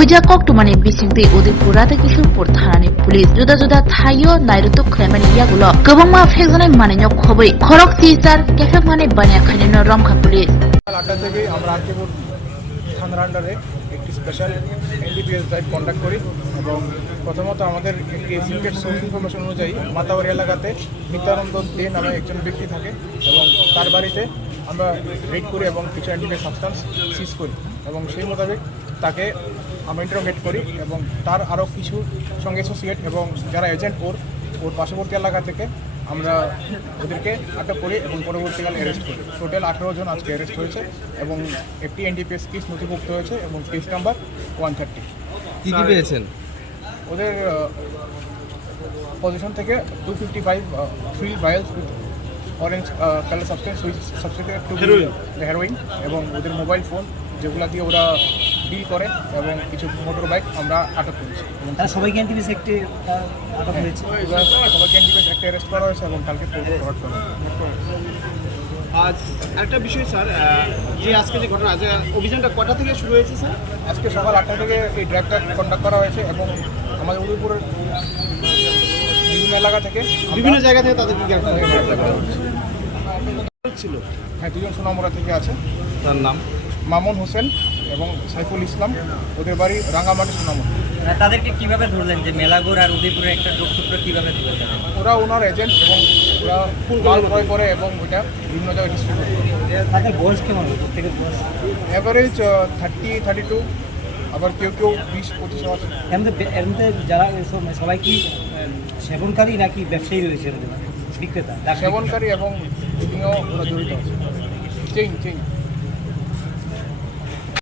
Hujakok tumani bisingti Udipura te Kishupur Tharani Police Juda Juda Thayo Nairutuk Khwlainai yagulo Gobongma Fekjanai manenok khoboi Khorok Teacher Kephek mane baniya Khwlainai Romjakkha Police আটটা থেকে আমরা আরকেপুর থানার আন্ডারে একটি special NDPS drive conduct করি এবং প্রথমত আমাদের একটি সিক্রেট সোর্স ইনফরমেশন অনুযায়ী মাতাবাড়ি এলাকাতে নিত্যানন্দ দে নামে একজন ব্যক্তি থাকে এবং তার বাড়িতে আমরা রেড করি এবং কিছু এনডিপিএস সাবস্টান্স সিজ করি এবং সেই মোতাবেক তাকে আমরা ইন্টারোগেট করি এবং তার আরও কিছু সঙ্গে অ্যাসোসিয়েট এবং যারা এজেন্ট ওর পার্শ্ববর্তী এলাকা থেকে আমরা ওদেরকে আটক করি এবং পরবর্তীকালে অ্যারেস্ট করি। টোটাল 18 জন আজকে অ্যারেস্ট হয়েছে এবং একটি এনডিপিএস কেস নথিভুক্ত হয়েছে এবং কেস নাম্বার 130। কী কী পেয়েছেন? ওদের পজিশন থেকে 255 filled vials with orange colour substance which substituted to heroin এবং ওদের মোবাইল ফোন যেগুলো দিয়ে ওরা ডিল করে এবং কিছু মোটর বাইক আমরা আটক করেছি। সবাইকে এনডিপিএস একটি আটক হয়েছে, সবাইকে এনডিপিএস একটা অ্যারেস্ট করা হয়েছে এবং কালকে কোর্টে ফরওয়ার্ড করা হয়েছে। আজ একটা বিষয় স্যার, যে আজকে যে ঘটনা আজ অভিযানটা কটা থেকে শুরু হয়েছে স্যার? আজকে সকাল 8টা থেকে এই ড্রাইভটা কন্ডাক্ট করা হয়েছে এবং আমাদের উদয়পুরের বিভিন্ন এলাকা থেকে বিভিন্ন জায়গা থেকে তাদেরকে গ্রেফতার ছিল। হ্যাঁ, দুজন সোনামুড়া থেকে আছে, তার নাম মামুন হোসেন এবং সাইফুল ইসলাম, ওদের বাড়ি রাঙ্গামাটি সোনামুড়া। তাদেরকে কিভাবে ধরলেন যে মেলাগড় আর উদয়পুরের একটা যোগসূত্র কিভাবে ধরলেন? ওরা ওনার এজেন্ট এবং ওরা ফুল মাল ক্রয় করে এবং ওইটা বিভিন্ন জায়গায় ডিস্ট্রিবিউট করে। তাদের বয়স কেমন? প্রত্যেকের বয়স অ্যাভারেজ 30-32, আবার কেউ 20-25 আছে। এমনিতে যারা সবাই কি সেবনকারী নাকি ব্যবসায়ী রয়েছে বিক্রেতা? সেবনকারী এবং বিভিন্ন ওরা জড়িত আছে, চেইন